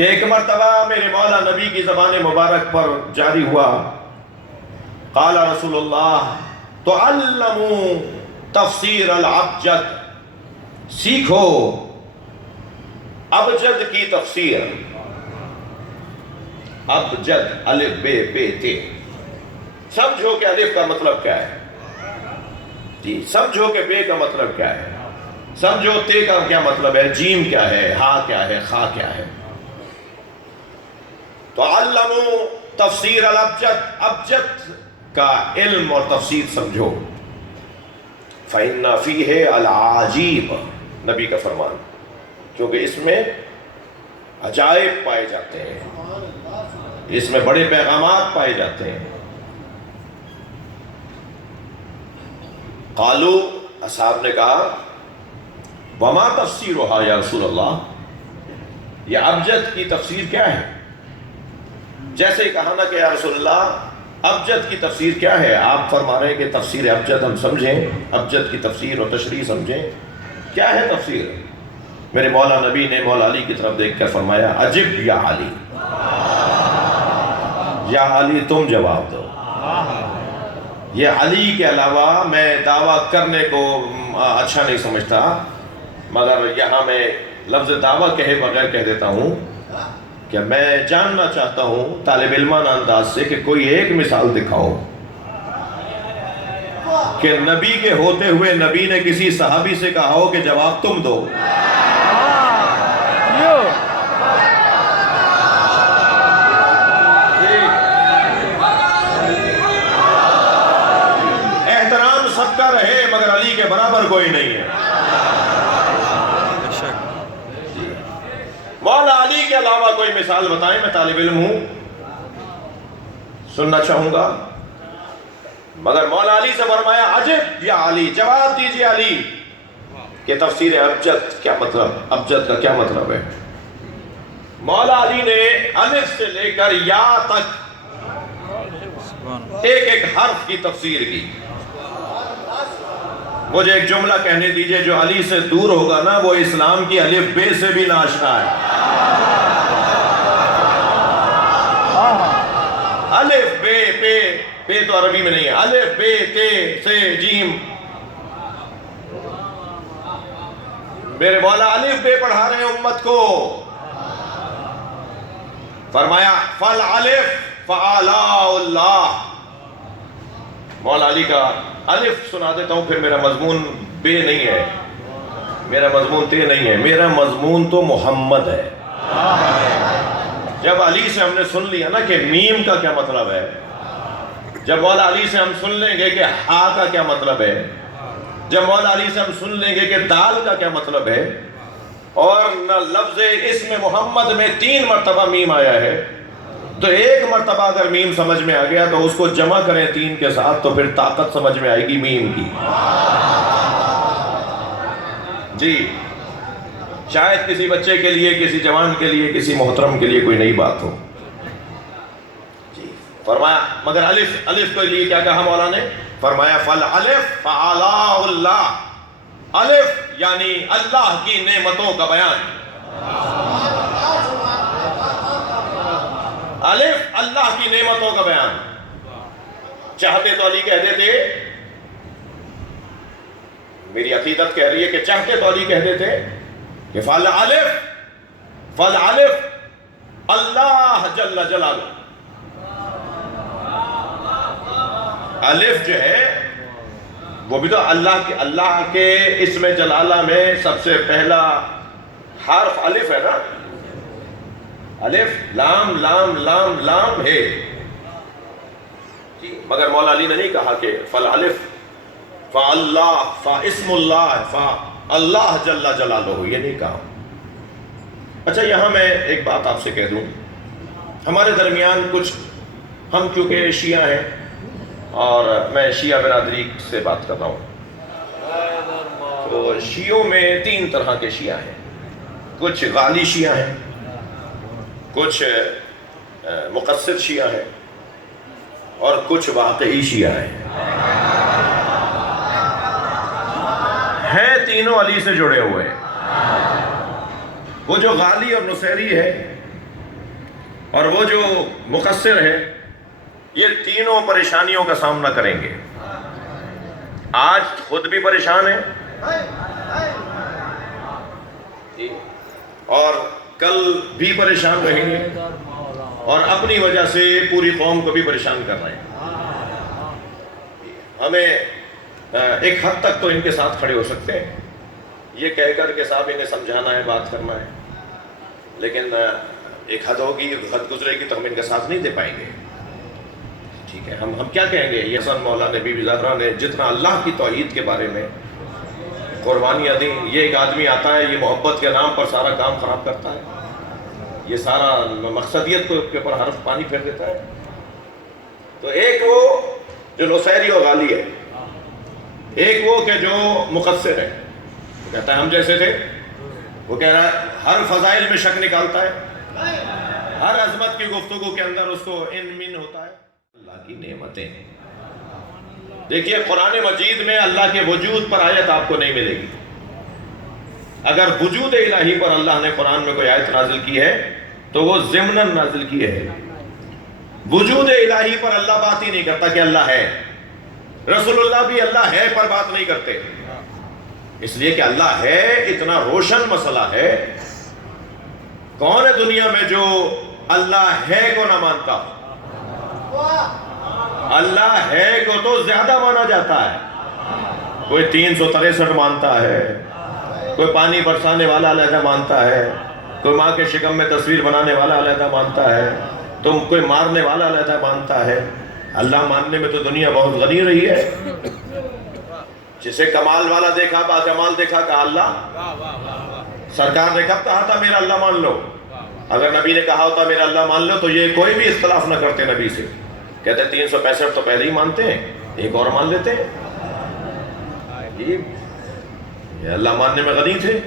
کہ ایک مرتبہ میرے مولا نبی کی زبان مبارک پر جاری ہوا، قال رسول اللہ تعلموا تفسیر الابجد، سیکھو ابجد کی تفسیر۔ ابجد الف بے بے تے، سمجھو کہ الف کا مطلب کیا ہے، جی سمجھو کہ بے کا مطلب کیا ہے، سمجھو تے کا کیا مطلب ہے، جیم کیا ہے، ہا کیا ہے، خا کیا ہے۔ تو علموا تفسیر الابجد، ابجد کا علم اور تفسیر سمجھو۔ فإن فیہ العجیب، نبی کا فرمان، کیونکہ اس میں عجائب پائے جاتے ہیں، اس میں بڑے پیغامات پائے جاتے ہیں۔ قالو، اصحاب نے کہا وما تفسیرها یا رسول اللہ، یہ ابجد کی تفسیر کیا ہے؟ جیسے ہی کہا نا کہ یا رسول اللہ ابجد کی تفسیر کیا ہے، آپ فرما رہے ہیں کہ تفسیر ابجد ہم سمجھیں، ابجد کی تفسیر اور تشریح سمجھیں، کیا ہے تفسیر؟ میرے مولا نبی نے مولا علی کی طرف دیکھ کر فرمایا عجب یا علی، یا علی تم جواب دو۔ یہ علی کے علاوہ میں دعویٰ کرنے کو اچھا نہیں سمجھتا، مگر یہاں میں لفظ دعویٰ کہے بغیر کہہ دیتا ہوں کہ میں جاننا چاہتا ہوں طالب علمانہ انداز سے کہ کوئی ایک مثال دکھاؤ کہ نبی کے ہوتے ہوئے نبی نے کسی صحابی سے کہا ہو کہ جواب تم دو۔ احترام سب کا رہے مگر علی کے برابر کوئی نہیں ہے۔ مولا علی کے علاوہ کوئی مثال بتائیں، میں طالب علم ہوں، سننا چاہوں گا۔ مگر مولا علی سے فرمایا عجب یا علی، جواب دیجئے علی کہ تفسیر ابجد کیا مطلب، ابجد کا کیا مطلب ہے؟ مولا علی نے الف سے لے کر یا تک ایک ایک حرف کی تفسیر کی۔ مجھے ایک جملہ کہنے دیجئے، جو علی سے دور ہوگا نا وہ اسلام کی الف بے سے بھی ناشنا ہے۔ الف بے پے، پے تو عربی میں نہیں ہے، الف بے تے سے جیم، میرے مولا الف بے پڑھا رہے ہیں امت کو۔ فرمایا فالالف فعلاء اللہ، مولا علی کا الف سنا دیتا ہوں، پھر میرا مضمون بے نہیں ہے، میرا مضمون تے نہیں ہے، میرا مضمون تو محمد ہے۔ جب علی سے ہم نے سن لیا نا کہ میم کا کیا مطلب ہے، جب مولا علی سے ہم سن لیں گے کہ ہا کا کیا مطلب ہے، جب مولا علی سے ہم سن لیں گے کہ دال کا کیا مطلب ہے، اور نہ لفظ اسم محمد میں 3 مرتبہ میم آیا ہے، تو ایک مرتبہ اگر میم سمجھ میں آ گیا تو اس کو جمع کریں 3 کے ساتھ تو پھر طاقت سمجھ میں آئے گی میم کی۔ جی شاید کسی بچے کے لیے، کسی جوان کے لیے، کسی محترم کے لیے کوئی نئی بات ہو۔ جی فرمایا مگر الف، الف کے لیے کیا کہا مولا نے؟ فرمایا فالالف فعلاء اللہ، الف یعنی اللہ کی نعمتوں کا بیان، الف اللہ کی نعمتوں کا بیان۔ چاہتے تو علی کہہ دیتے، میری عقیدت کہہ رہی ہے کہ چاہتے تو علی کہہ دیتے کہ فالالف اللہ جل جلالہ، الف جو ہے وہ بھی تو اللہ کے اسم جلالہ میں سب سے پہلا حرف الف ہے نا، الف لام لام لام لام ہے جی۔ مگر مولا علی نے نہیں کہا کہ فالالف فاللہ فاسم اللہ فاللہ جل جلالہ، یہ نہیں کہا۔ اچھا یہاں میں ایک بات آپ سے کہہ دوں، ہمارے درمیان کچھ، ہم چونکہ شیعہ ہیں اور میں شیعہ برادری سے بات کر رہا ہوں، تو شیعوں میں 3 طرح کے شیعہ ہیں، کچھ غالی شیعہ ہیں، کچھ مقصد شیعہ ہیں، اور کچھ واقعی شیعہ ہیں تینوں علی سے جڑے ہوئے ہیں۔ وہ جو غالی اور نصیری ہے اور وہ جو مقصر ہے یہ تینوں پریشانیوں کا سامنا کریں گے. آج خود بھی پریشان ہیں اور کل بھی پریشان رہیں گے اور اپنی وجہ سے پوری قوم کو بھی پریشان کر رہے ہیں. ہمیں ایک حد تک تو ان کے ساتھ کھڑے ہو سکتے ہیں یہ کہہ کر کہ صاحب انہیں سمجھانا ہے، بات کرنا ہے، لیکن ایک حد ہوگی، حد گزرے گی تو ہم ان کا ساتھ نہیں دے پائیں گے. ٹھیک ہے، ہم کیا کہیں گے؟ یہ حسن مولا نے، بی بی زہرا نے جتنا اللہ کی توحید کے بارے میں قربانیاں دیں، یہ ایک آدمی آتا ہے، یہ محبت کے نام پر سارا کام خراب کرتا ہے، یہ سارا مقصدیت کے اوپر حرف پانی پھیر دیتا ہے. تو ایک وہ جو نصیری و غالی ہے، ایک وہ کہ جو مقصر ہے، وہ کہتا ہے ہم جیسے تھے، وہ کہہ رہا ہے ہر فضائل میں شک نکالتا ہے، ہر عظمت کی گفتگو کے اندر اس کو ان من ہوتا ہے. اللہ کی نعمتیں ہیں. دیکھیے قرآن مجید میں اللہ کے وجود پر آیت آپ کو نہیں ملے گی. اگر وجود الہی پر اللہ نے قرآن میں کوئی آیت نازل کی ہے تو وہ ضمناً نازل کی ہے. وجود الہی پر اللہ بات ہی نہیں کرتا کہ اللہ ہے. رسول اللہ بھی اللہ ہے پر بات نہیں کرتے، اس لیے کہ اللہ ہے اتنا روشن مسئلہ ہے. کون ہے دنیا میں جو اللہ ہے کو نہ مانتا؟ اللہ ہے کو تو زیادہ مانا جاتا ہے. کوئی 363 مانتا ہے، کوئی پانی برسانے والا علیحدہ مانتا ہے، کوئی ماں کے شکم میں تصویر بنانے والا علیحدہ مانتا ہے، تم کوئی مارنے والا علیحدہ مانتا ہے. اللہ ماننے میں تو دنیا بہت غنی رہی ہے. جسے کمال والا دیکھا، با کمال دیکھا، کہا اللہ. سرکار نے کب کہا تھا میرا اللہ مان لو؟ اگر نبی نے کہا ہوتا میرا اللہ مان لو تو یہ کوئی بھی اختلاف نہ کرتے نبی سے. کہتے 365 تو پہلے ہی مانتے ہیں، ایک اور مان لیتے ہیں. یہ اللہ ماننے میں غنی تھے.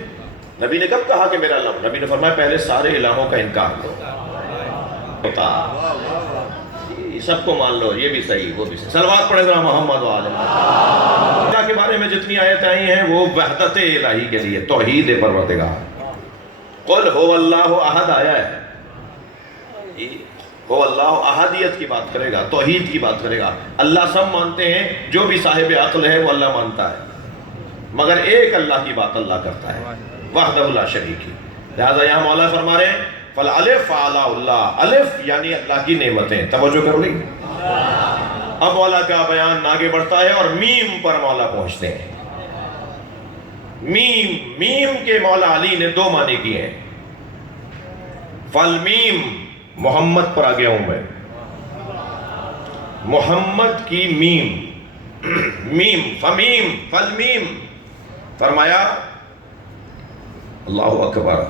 نبی نے کب کہا کہ میرا اللہ؟ نبی نے فرمایا پہلے سارے الہوں کا انکار کرو، سب کو مان لو، یہ بھی صحیح وہ بھی صحیح. صلوات پڑھے ذرا محمد و آل محمد. اللہ کے بارے میں جتنی آیتیں آئی ہیں وہ وحدت الہی کے لیے، توحید پروردگار. قل هو اللہ احد آیا ہے، وہ اللہ احدیت کی بات کرے گا، توحید کی بات کرے گا. اللہ سب مانتے ہیں، جو بھی صاحب عقل ہے وہ اللہ مانتا ہے، مگر ایک اللہ کی بات اللہ کرتا ہے، وحدہ لا شریک. لہذا یہاں مولا فرما رہے ہیں فالالف علی اللہ. الف یعنی اللہ کی نعمتیں. توجہ کر لی. اب مولا کا بیان آگے بڑھتا ہے اور میم پر مولا پہنچتے ہیں. میم کے مولا علی نے 2 معنی کیے ہیں. فالمیم، محمد پر آ گیا ہوں میں، محمد کی میم. میم فمیم فالمیم. فرمایا اللہ اکبر،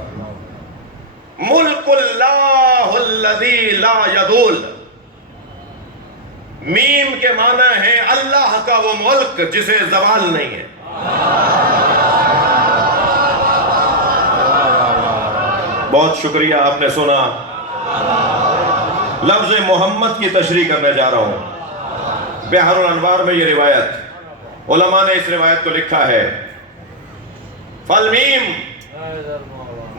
ملک اللہ الذی لا یذول. میم کے معنی ہے اللہ کا وہ ملک جسے زوال نہیں ہے. بہت شکریہ، آپ نے سنا. لفظ محمد کی تشریح کرنے جا رہا ہوں. بحر الانوار میں یہ روایت، علماء نے اس روایت کو لکھا ہے فالمیم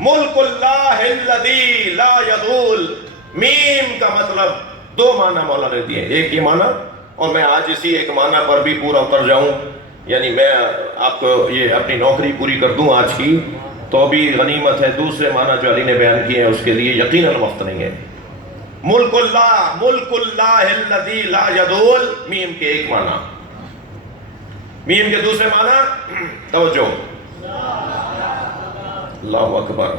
ملک اللہ الذی لا یذول. میم کا مطلب 2 معنی مولا نے دیے. ایک یہ معنی، اور میں آج اسی ایک معنی پر بھی پورا اتر جاؤں، یعنی میں آپ کو یہ اپنی نوکری پوری کر دوں آج کی تو بھی غنیمت ہے. دوسرے معنی جو علی نے بیان کیے ہیں اس کے لیے یقیناً وقت نہیں ہے. ملک اللہ الذی لا یذول، میم کے ایک معنی. میم کے دوسرے معنی، توجہ، اللہ اکبر.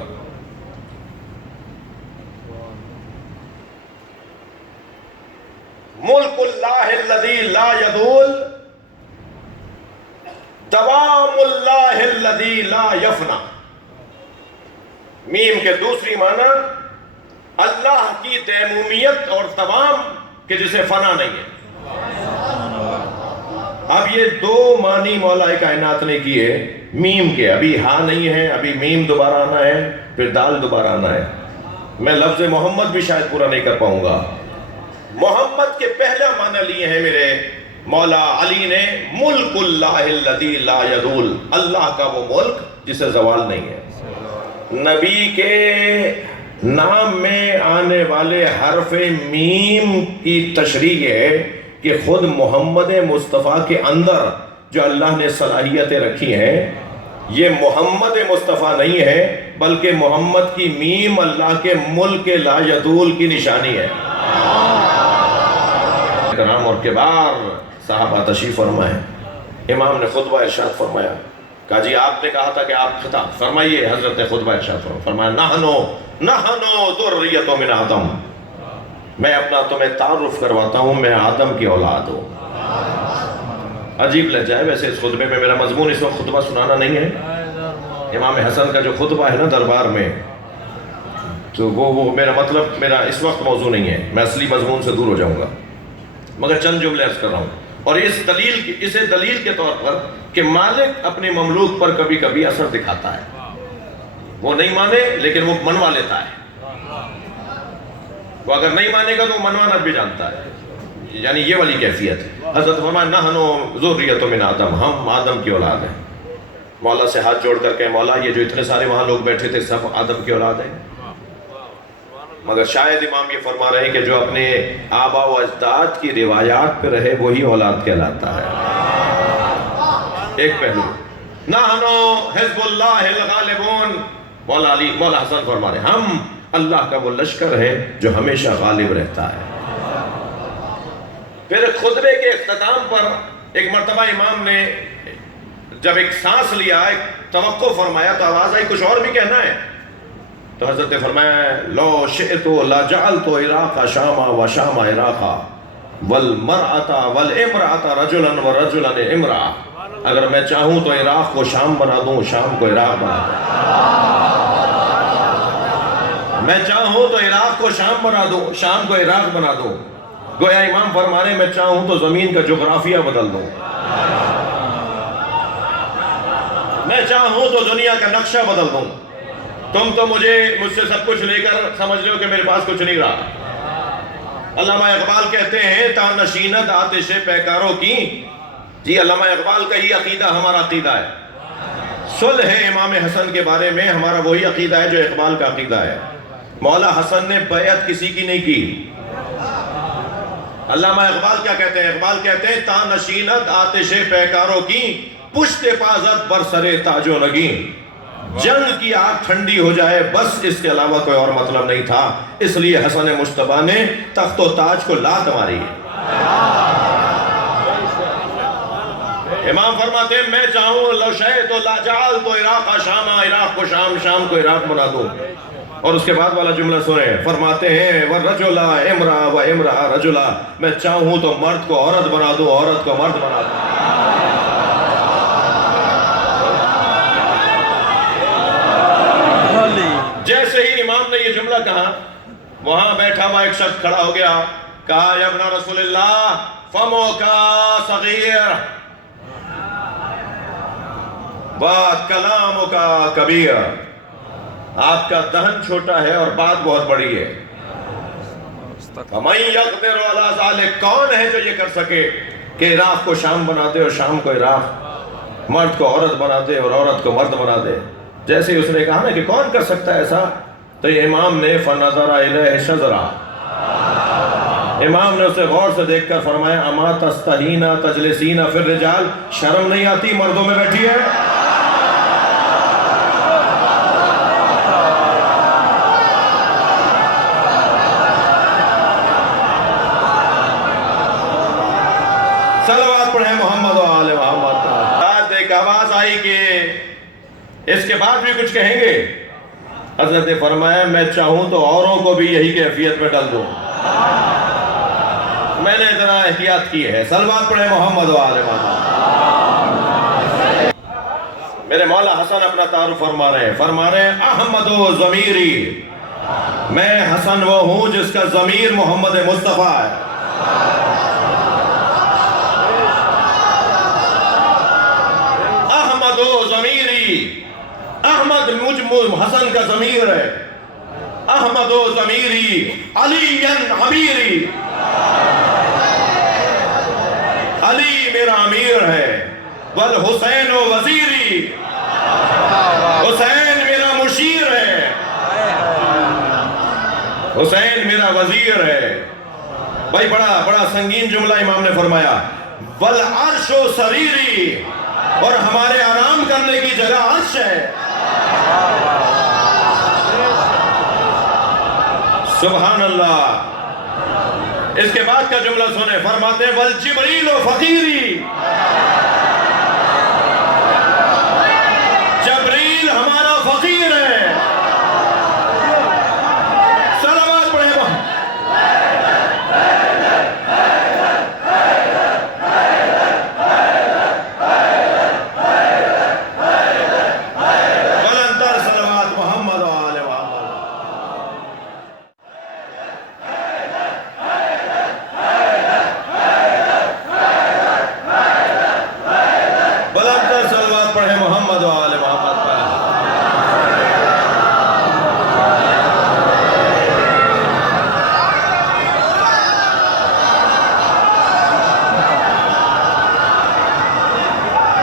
ملک اللہ الذی لا یذول، دوام اللہ الذی لا یفنا. میم کے دوسری معنی اللہ کی دیمومیت اور دوام کہ جسے فنا نہیں ہے. اب یہ 2 معنی مولا کائنات نے کیے میم کے. ابھی ہاں نہیں ہے، ابھی میم دوبارہ آنا ہے، پھر دال دوبارہ آنا ہے. میں لفظ محمد بھی شاید پورا نہیں کر پاؤں گا. محمد کے پہلا معنی لیے ہیں میرے مولا علی نے، ملک اللہ الذی لا یذول، اللہ کا وہ ملک جسے زوال نہیں ہے. نبی کے نام میں آنے والے حرف میم کی تشریح ہے کہ خود محمد مصطفیٰ کے اندر جو اللہ نے صلاحیتیں رکھی ہیں یہ محمد مصطفیٰ نہیں ہے بلکہ محمد کی میم اللہ کے ملک لا یزول کی نشانی ہے۔ کرام اور کبار صحابہ تشریف فرمائے، امام نے خطبہ ارشاد فرمایا، کہا جی آپ نے کہا تھا کہ آپ خطاب فرمائیے، حضرت نے خطبہ ارشاد فرمایا، نحنو ذریۃ من آدم، میں اپنا تمہیں تعارف کرواتا ہوں، میں آدم کی اولاد ہوں۔ عجیب لگ جائے، ویسے اس خطبے میں میرا مضمون اس وقت خطبہ سنانا نہیں ہے، امام حسن کا جو خطبہ ہے نا دربار میں، تو وہ میرا مطلب میرا اس وقت موضوع نہیں ہے، میں اصلی مضمون سے دور ہو جاؤں گا، مگر چند جملے عرض کر رہا ہوں، اور اسے دلیل کے طور پر کہ مالک اپنے مملوک پر کبھی کبھی اثر دکھاتا ہے، وہ نہیں مانے لیکن وہ منوا لیتا ہے، وہ اگر نہیں مانے گا تو وہ منوانا بھی جانتا ہے، یعنی یہ والی کیفیت ہے۔ حضرت فرمایا نحنو ذریۃ من آدم، ہم آدم کی اولاد ہیں۔ مولا سے ہاتھ جوڑ کر کے مولا یہ جو اتنے سارے وہاں لوگ بیٹھے تھے سب آدم کی اولاد ہیں، مگر شاید امام یہ فرما رہے ہیں کہ جو اپنے آبا و اجداد کی روایات پہ رہے وہی اولاد کہلاتا ہے۔ ایک پہلو نحنو حزب اللہ الغالبون، مولا حسن فرما رہے ہیں ہم اللہ کا وہ لشکر ہے جو ہمیشہ غالب رہتا ہے۔ پھر خطبے کے اختتام پر ایک مرتبہ امام نے جب ایک سانس لیا، ایک توقع فرمایا تو آواز آئی کچھ اور بھی کہنا ہے، تو حضرت نے فرمایا لو شئت لجعلت عراق شاما و شام عراقا والمرأة والامرأة رجلا ورجلا امرأة، اگر میں چاہوں تو عراق کو شام بنا دوں، شام کو عراق بنا دوں، میں چاہوں تو عراق کو شام بنا دوں، شام کو عراق بنا دوں۔ گویا امام فرما رہے ہیں میں چاہوں تو زمین کا جغرافیہ بدل دوں، میں چاہوں تو دنیا کا نقشہ بدل دوں، تم تو مجھ سے سب کچھ لے کر سمجھ لو کہ میرے پاس کچھ نہیں رہا۔ علامہ اقبال کہتے ہیں تا نشینت آتش پیکاروں کی، جی علامہ اقبال کا ہی عقیدہ ہمارا عقیدہ ہے، صلح امام حسن کے بارے میں ہمارا وہی عقیدہ ہے جو اقبال کا عقیدہ ہے۔ مولا حسن نے بیعت کسی کی نہیں کی۔ علامہ اقبال کیا کہتے ہیں؟ اقبال کہتے ہیں تا نشینت آتش پیکاروں کی، پشت پازت برسرے تاج و نگین، جنگ کی آگ ٹھنڈی ہو جائے بس، اس کے علاوہ کوئی اور مطلب نہیں تھا، اس لیے حسن مجتبیٰ نے تخت و تاج کو لات ماری ہے۔ امام فرماتے ہیں میں چاہوں لو شئت لجعلت عراق شاما، عراق کو شام، شام کو عراق بنا دوں۔ اور اس کے بعد والا جملہ سنیں، فرماتے ہیں وَالرَّجُلَ اِمْرَأَ وَإِمْرَأَ رَجُلَ، میں چاہوں تو مرد کو عورت بنا دوں، عورت کو مرد بنا دوں۔ جیسے ہی امام نے یہ جملہ کہا وہاں بیٹھا ہوا ایک شخص کھڑا ہو گیا، کہا یا ابن رسول اللہ فمو کا صغیر بات کلاموں کا کبیر، آپ کا دہن چھوٹا ہے اور بات بہت بڑی ہے۔ فَمَن يَقْدِرُ عَلَىٰ ذَلِكَ، کون ہے جو یہ کر سکے کہ عراق کو شام بنا دے اور شام کو عراق، مرد کو عورت بنا دے اور عورت کو مرد بنا دے۔ جیسے ہی اس نے کہا نا کہ کون کر سکتا ہے ایسا، تو یہ امام نے فَنَظَرَ إِلَيْهِ شَزْرًا، امام نے اسے غور سے دیکھ کر فرمایا اما تستحین تجلسین فی الرجال، شرم نہیں آتی مردوں میں بیٹھی ہے؟ صلوات پڑھیں محمد و آل محمد۔ آج ایک آواز آئی کہ اس کے بعد بھی کچھ کہیں گے، حضرت نے فرمایا میں چاہوں تو اوروں کو بھی یہی کیفیت میں ڈال دوں، میں نے ذرا احتیاط کی ہے۔ صلوات پڑھیں محمد و آل محمد۔ میرے مولا حسن اپنا تعارف فرما رہے ہیں احمد و ضمیری، میں حسن وہ ہوں جس کا ضمیر محمد مصطفیٰ ہے۔ احمد و ضمیری، احمد حسن کا ضمیر ہے، احمد و ضمیری علی امیری، علی میرا امیر ہے، والحسین و وزیری، حسین میرا مشیر ہے، حسین میرا وزیر ہے. بھائی بڑا سنگین جملہ امام نے فرمایا. والعرش سریری، اور ہمارے آرام کرنے کی جگہ عرش ہے. سبحان اللہ. اس کے بعد کا جملہ سنیں، فرماتے ہیں والجبریل فقیری، جبریل ہمارا فقیر ہے. صلوات پڑھیں. بلندر صلوات محمد و آل محمد. بلندر صلوات پڑھیں محمد و آل محمد پر.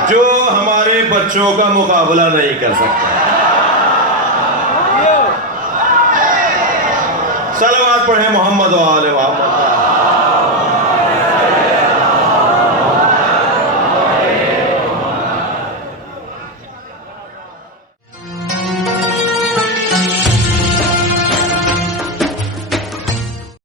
جو ہمارے بچوں کا مقابلہ نہیں کر سکتا. صلوات پڑھیں محمد و آل محمد.